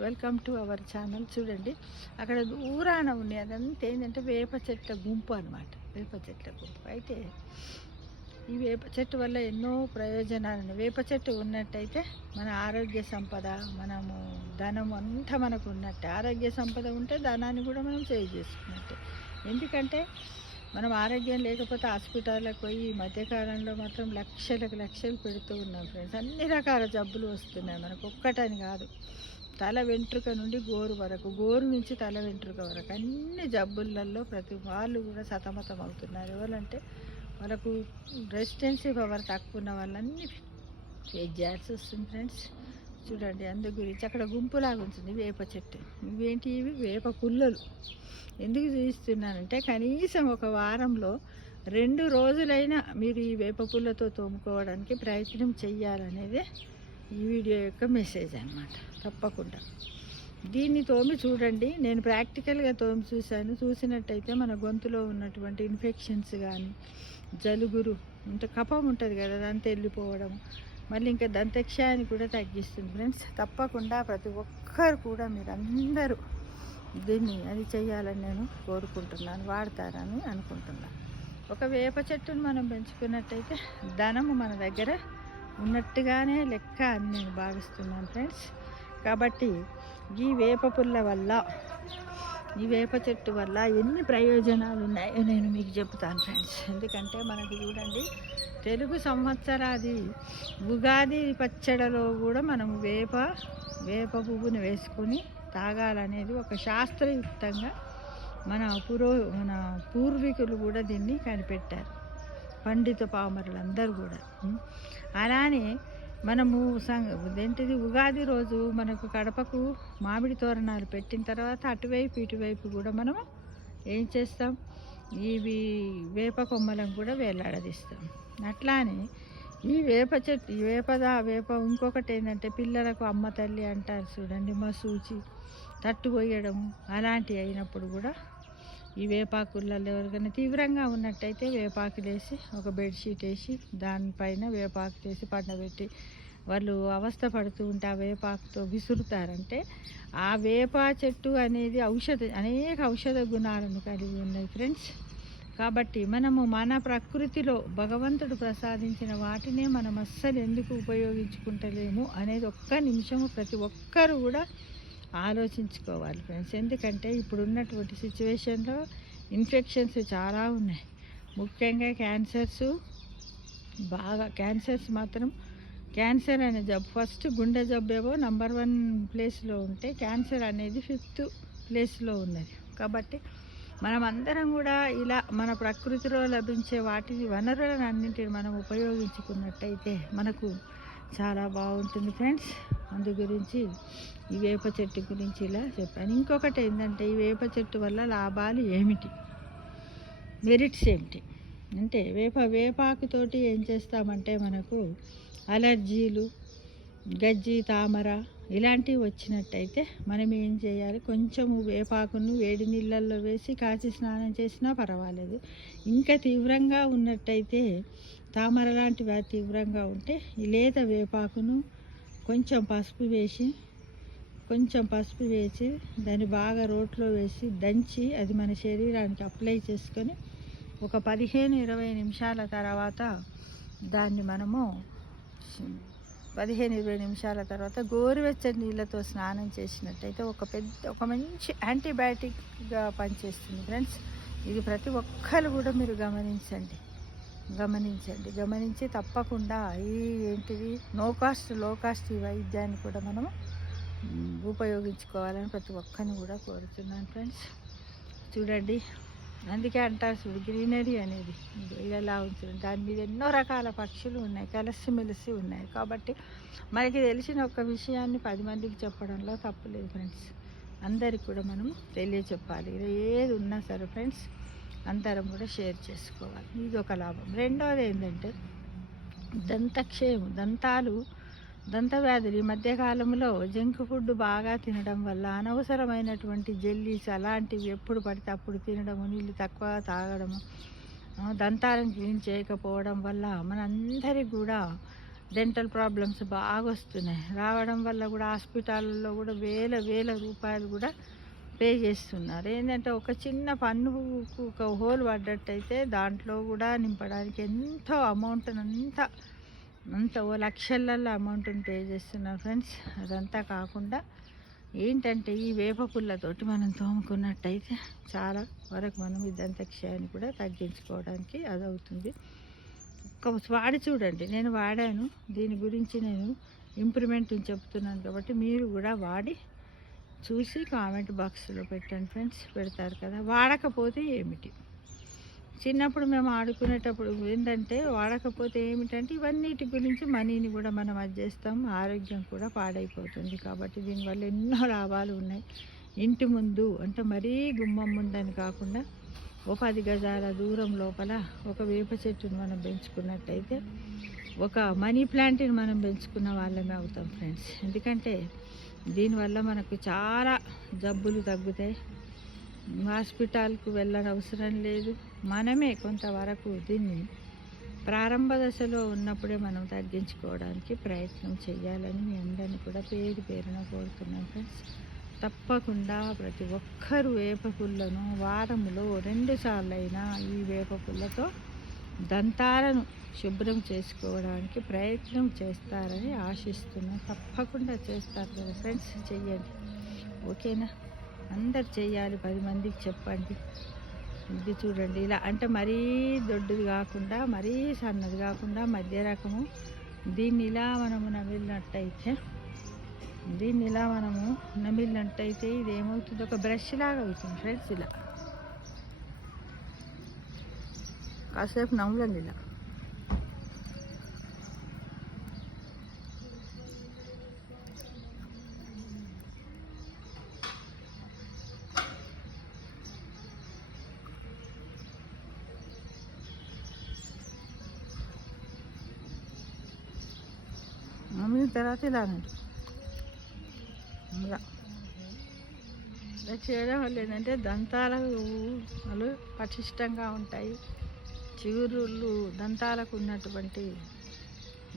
Welcome to our channel. చూడండి అక్కడ దూరాన ఉన్నాయి, అదంతా ఏంటంటే వేప చెట్ల గుంపు అనమాట. వేప చెట్ల గుంపు అయితే ఈ వేప చెట్టు వల్ల ఎన్నో ప్రయోజనాలు ఉన్నాయి. వేప చెట్టు ఉన్నట్టయితే మన ఆరోగ్య సంపద, మనము ధనం అంతా మనకు ఉన్నట్టే. ఆరోగ్య సంపద ఉంటే ధనాన్ని కూడా మనం సేవ్ చేసుకున్నట్టే. ఎందుకంటే మనం ఆరోగ్యం లేకపోతే హాస్పిటల్కి పోయి ఈ మధ్యకాలంలో మాత్రం లక్షలకు లక్షలు పెడుతూ ఉన్నాం ఫ్రెండ్స్. అన్ని రకాల జబ్బులు వస్తున్నాయి మనకు, ఒక్కటని కాదు. తల వెంట్రుక నుండి గోరు వరకు, గోరు నుంచి తల వెంట్రుక వరకు అన్ని జబ్బులలో ప్రతి వాళ్ళు కూడా సతమతం అవుతున్నారు. ఎవరంటే వాళ్ళకు రెసిస్టెన్సీ పవర్ తక్కువ ఉన్న వాళ్ళన్నీ ఫేస్ చేయాల్సి వస్తుంది ఫ్రెండ్స్. చూడండి అందు గురించి అక్కడ గుంపులాగా ఉంటుంది వేప చెట్టు. ఇవేంటి? ఇవి వేప పుల్లలు. ఎందుకు చూపిస్తున్నానంటే కనీసం ఒక వారంలో 2 రోజులైనా మీరు ఈ వేప పుల్లతో తోముకోవడానికి ప్రయత్నం చెయ్యాలనేదే ఈ వీడియో యొక్క మెసేజ్ అన్నమాట. తప్పకుండా దీన్ని తోమి చూడండి. నేను ప్రాక్టికల్గా తోమి చూసినట్టయితే మన గొంతులో ఉన్నటువంటి ఇన్ఫెక్షన్స్ కానీ, జలుగురు అంటే కఫం ఉంటుంది కదా, అదంతా వెళ్ళిపోవడం, మళ్ళీ ఇంకా దంతక్షయాన్ని కూడా తగ్గిస్తుంది ఫ్రెండ్స్. తప్పకుండా ప్రతి ఒక్కరు కూడా మీరు అందరూ దీన్ని అది చేయాలని నేను కోరుకుంటున్నాను, వాడతారని అనుకుంటున్నాను. ఒక వేప చెట్టును మనం పెంచుకున్నట్టయితే ధనము మన దగ్గర ఉన్నట్టుగానే లెక్క అని నేను భావిస్తున్నాను ఫ్రెండ్స్. కాబట్టి ఈ వేప పుల్ల వల్ల, ఈ వేప చెట్టు వల్ల ఎన్ని ప్రయోజనాలు ఉన్నాయో నేను మీకు చెప్తాను ఫ్రెండ్స్. ఎందుకంటే మనకి చూడండి తెలుగు సంవత్సరాది ఉగాది పచ్చడిలో కూడా మనం వేప పువ్వుని వేసుకొని తాగాలనేది ఒక శాస్త్రయుక్తంగా మన పూర్వీకులు కూడా దీన్ని కనిపెట్టారు, పండిత పామరులందరూ కూడా. అలానే మనము ఏంటిది ఉగాది రోజు మనకు కడపకు మామిడి తోరణాలు పెట్టిన తర్వాత అటువైపు ఇటువైపు కూడా మనము ఏం చేస్తాం, ఇవి వేప కొమ్మలను కూడా వేలాడదీస్తాం. అట్లానే ఈ వేప చెట్టు, వేప ఇంకొకటి ఏంటంటే పిల్లలకు అమ్మ తల్లి అంటారు చూడండి, మసూచి తట్టు పోయడం అలాంటివి అయినప్పుడు కూడా ఈ వేపాకులలో ఎవరికైనా తీవ్రంగా ఉన్నట్టయితే వేపాకులు వేసి ఒక బెడ్షీట్ వేసి దానిపైన వేపాకు వేసి పండబెట్టి వాళ్ళు అవస్థ పడుతూ ఉంటే ఆ వేపాకుతో విసురుతారంటే ఆ వేప చెట్టు అనేది అనేక ఔషధ గుణాలను కలిగి ఉన్నాయి ఫ్రెండ్స్. కాబట్టి మనము మన ప్రకృతిలో భగవంతుడు ప్రసాదించిన వాటినే మనం అస్సలు ఎందుకు ఉపయోగించుకుంటలేము అనేది ఒక్క నిమిషము ప్రతి ఒక్కరు కూడా ఆలోచించుకోవాలి ఫ్రెండ్స్. ఎందుకంటే ఇప్పుడు ఉన్నటువంటి సిచ్యువేషన్లో ఇన్ఫెక్షన్స్ చాలా ఉన్నాయి, ముఖ్యంగా క్యాన్సర్స్ మాత్రం. క్యాన్సర్ అనే జబ్బు ఫస్ట్ గుండె జబ్బేవో నంబర్ 1 ప్లేస్లో ఉంటే క్యాన్సర్ అనేది 5th ప్లేస్లో ఉన్నది. కాబట్టి మనం అందరం కూడా ఇలా మన ప్రకృతిలో లభించే వనరులను అన్నింటిని మనం ఉపయోగించుకున్నట్టయితే మనకు చాలా బాగుంటుంది ఫ్రెండ్స్. అందు గురించి ఈ వేప చెట్టు గురించి ఇలా చెప్పాను. ఇంకొకటి ఏంటంటే ఈ వేప చెట్టు వల్ల లాభాలు ఏమిటి, మెరిట్స్ ఏమిటి అంటే వేపాకుతోటి ఏం చేస్తామంటే మనకు అలర్జీలు, గజ్జి, తామర ఇలాంటివి వచ్చినట్టయితే మనం ఏం చేయాలి, కొంచెము వేపాకును వేడి నీళ్ళల్లో వేసి కాచి స్నానం చేసినా పర్వాలేదు. ఇంకా తీవ్రంగా ఉన్నట్టయితే తామర లాంటివి తీవ్రంగా ఉంటే ఈ లేత వేపాకును కొంచెం పసుపు వేసి దాన్ని బాగా రోట్లో వేసి దంచి అది మన శరీరానికి అప్లై చేసుకొని ఒక 15-20 నిమిషాల తర్వాత దాన్ని మనము 15-20 నిమిషాల తర్వాత గోరువెచ్చని నీళ్ళతో స్నానం చేసినట్టయితే ఒక మంచి యాంటీబయాటిక్గా పనిచేస్తుంది ఫ్రెండ్స్. ఇది ప్రతి ఒక్కరు కూడా మీరు గమనించి తప్పకుండా ఈ లో కాస్ట్ ఈ వైద్యాన్ని కూడా మనము ఉపయోగించుకోవాలని ప్రతి ఒక్కరిని కూడా కోరుతున్నాను ఫ్రెండ్స్. చూడండి అందుకే అంటారు చూడు, గ్రీనరీ అనేది ఇలా ఉంటుంది, దాని మీద ఎన్నో రకాల పక్షులు ఉన్నాయి, కలిసిమెలిసి ఉన్నాయి. కాబట్టి మనకి తెలిసిన ఒక విషయాన్ని 10 మందికి చెప్పడంలో తప్పులేదు ఫ్రెండ్స్. అందరికి కూడా మనం తెలియచెప్పాలి. ఏది ఉన్నా సరే ఫ్రెండ్స్ అందరం కూడా షేర్ చేసుకోవాలి, ఇది ఒక లాభం. రెండవది ఏంటంటే దంతవ్యాధులు. ఈ మధ్యకాలంలో జంక్ ఫుడ్ బాగా తినడం వల్ల అనవసరమైనటువంటి జెల్లీస్ అలాంటివి ఎప్పుడు పడితే అప్పుడు తినడము, నీళ్ళు తక్కువ తాగడము, దంతాలను క్లీన్ చేయకపోవడం వల్ల మనందరికి కూడా డెంటల్ ప్రాబ్లమ్స్ బాగా వస్తున్నాయి. రావడం వల్ల కూడా హాస్పిటల్లో కూడా వేల వేల రూపాయలు కూడా పే చేస్తున్నారు. ఏంటంటే ఒక చిన్న పన్నుకు ఒక హోల్ పడ్డట్టయితే దాంట్లో కూడా నింపడానికి ఎంతో అమౌంట్ అంత ఓ లక్షలలో అమౌంట్ని పే చేస్తున్నారు ఫ్రెండ్స్. అదంతా కాకుండా ఏంటంటే ఈ వేప పుల్లతోటి మనం తోముకున్నట్టయితే చాలా వరకు మనం ఈ దంతక్షయాన్ని కూడా తగ్గించుకోవడానికి అది అవుతుంది. వాడి చూడండి, నేను వాడాను, దీని గురించి నేను ఇంప్రూవ్మెంట్ చెప్తున్నాను కాబట్టి మీరు కూడా వాడి చూసి కామెంట్ బాక్స్లో పెట్టండి ఫ్రెండ్స్. పెడతారు కదా. వాడకపోతే ఏమిటి, చిన్నప్పుడు మేము ఆడుకునేటప్పుడు ఏంటంటే వాడకపోతే ఏమిటంటే ఇవన్నిటి గురించి మనీని కూడా మనం అది చేస్తాం, ఆరోగ్యం కూడా పాడైపోతుంది. కాబట్టి దీనివల్ల ఎన్నో లాభాలు ఉన్నాయి. ఇంటి ముందు అంటే మరీ గుమ్మం ముందని కాకుండా ఓ 10 గజాల దూరం లోపల ఒక వేప చెట్టును మనం పెంచుకున్నట్టయితే ఒక మనీ ప్లాంట్ని మనం పెంచుకున్న వాళ్ళమే అవుతాం ఫ్రెండ్స్. ఎందుకంటే దీనివల్ల మనకు చాలా జబ్బులు తగ్గుతాయి. హాస్పిటల్కు వెళ్ళనవసరం లేదు. మనమే కొంతవరకు దీన్ని ప్రారంభ దశలో ఉన్నప్పుడే మనం తగ్గించుకోవడానికి ప్రయత్నం చేయాలని మీ అందరినీ కూడా పేరున కోరుతున్నాను ఫ్రెండ్స్. తప్పకుండా ప్రతి ఒక్కరూ వేప పుల్లను వారంలో 2 సార్లైనా ఈ వేప పుల్లతో దంతాలను శుభ్రం చేసుకోవడానికి ప్రయత్నం చేస్తారని ఆశిస్తున్నాను. తప్పకుండా చేస్తారు కదా ఫ్రెండ్స్, చెయ్యండి. ఓకేనా? అందరు చెయ్యాలి, 10 మందికి చెప్పండి. ఇది చూడండి, ఇలా అంటే మరీ దొడ్డుది కాకుండా మరీ సన్నది కాకుండా మధ్య రకము. దీన్ని ఇలా మనము నమిలినట్టయితే ఇది ఏమవుతుంది, ఒక బ్రష్ లాగా అవుతుంది ఫ్రెండ్స్. ఇలా కాసేపు నవ్వులండి. ఇలా నమ్మిన తర్వాత ఇలా ఇలా చేయడం వల్ల ఏంటంటే దంతాలు పటిష్టంగా ఉంటాయి. చిగురులు దంతాలకు ఉన్నటువంటి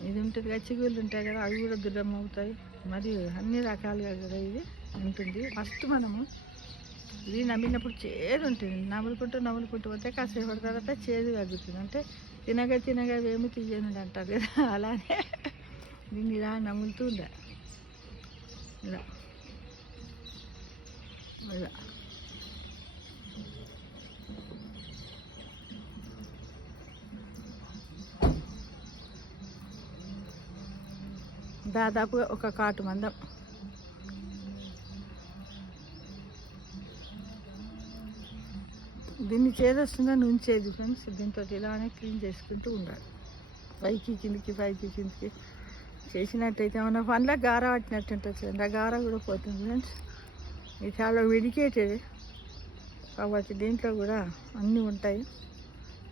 ఇది ఉంటుంది కదా, చిగుళ్ళు ఉంటాయి కదా, అవి కూడా దృఢం అవుతాయి. మరి అన్ని రకాలుగా కూడా ఇది ఉంటుంది. ఫస్ట్ మనము ఇది నమిలినప్పుడు చేదు ఉంటుంది. నములుకుంటూ పోతే కాసేపటి తర్వాత చేదు తగ్గుతుంది. అంటే తినగా వేమి తీయనుండి అంటారు కదా, అలానే దీన్ని ఇలా నములుతూ ఉండాలి. ఇలా ఇలా దాదాపుగా ఒక కాటు మందం. దీన్ని చేదొస్తుందని ఉంచేది ఫ్రెండ్స్. దీంతో ఇలానే క్లీన్ చేసుకుంటూ ఉండాలి. పైకి కిందికి చేసినట్టయితే ఏమన్నా పండ్లకు గార పట్టినట్టు ఉంటుంది. ఆ గార కూడా పోతుంది ఫ్రెండ్స్. ఇది చాలా డెడికేటెడ్ కాబట్టి దీంట్లో కూడా అన్నీ ఉంటాయి.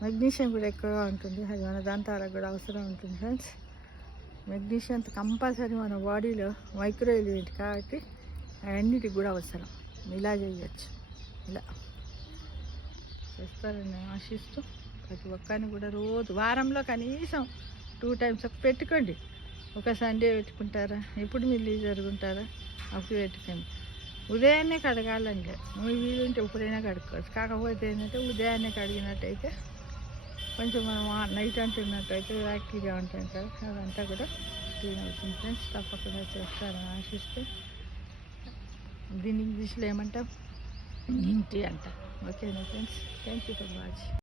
మెగ్నీషియం కూడా ఎక్కువగా ఉంటుంది. అది మన దంతాలకు కూడా అవసరం ఉంటుంది ఫ్రెండ్స్. మెగ్నీషియం కంపల్సరీ మన బాడీలో మైక్రో ఎలిమెంట్ కాబట్టి అన్నిటికి కూడా అవసరం. ఇలా చేయొచ్చు. ఇలా చేస్తారని ఆశిస్తూ ప్రతి ఒక్కరిని కూడా రోజు వారంలో కనీసం 2 times పెట్టుకోండి. ఒక సండే పెట్టుకుంటారా, ఎప్పుడు మీరు జరుగుంటారా, అప్పుడు పెట్టుకోండి. ఉదయాన్నే కడగాలంటే మీ వీలుంటే ఎప్పుడైనా కడుక్కోవచ్చు. కాకపోతే ఏంటంటే ఉదయాన్నే కడిగినట్టయితే కొంచెం మనం నైట్ అంటున్నట్టయితే బ్యాక్టీరియా ఉంటుంది కదా, అదంతా కూడా క్లీన్ అవుతుంది ఫ్రెండ్స్. తప్పకుండా చేస్తారని ఆశిస్తే దీన్ని ఇంగ్లీష్లో ఏమంటాం, ఇంటి అంట. ఓకేనా friends, thank you for watching.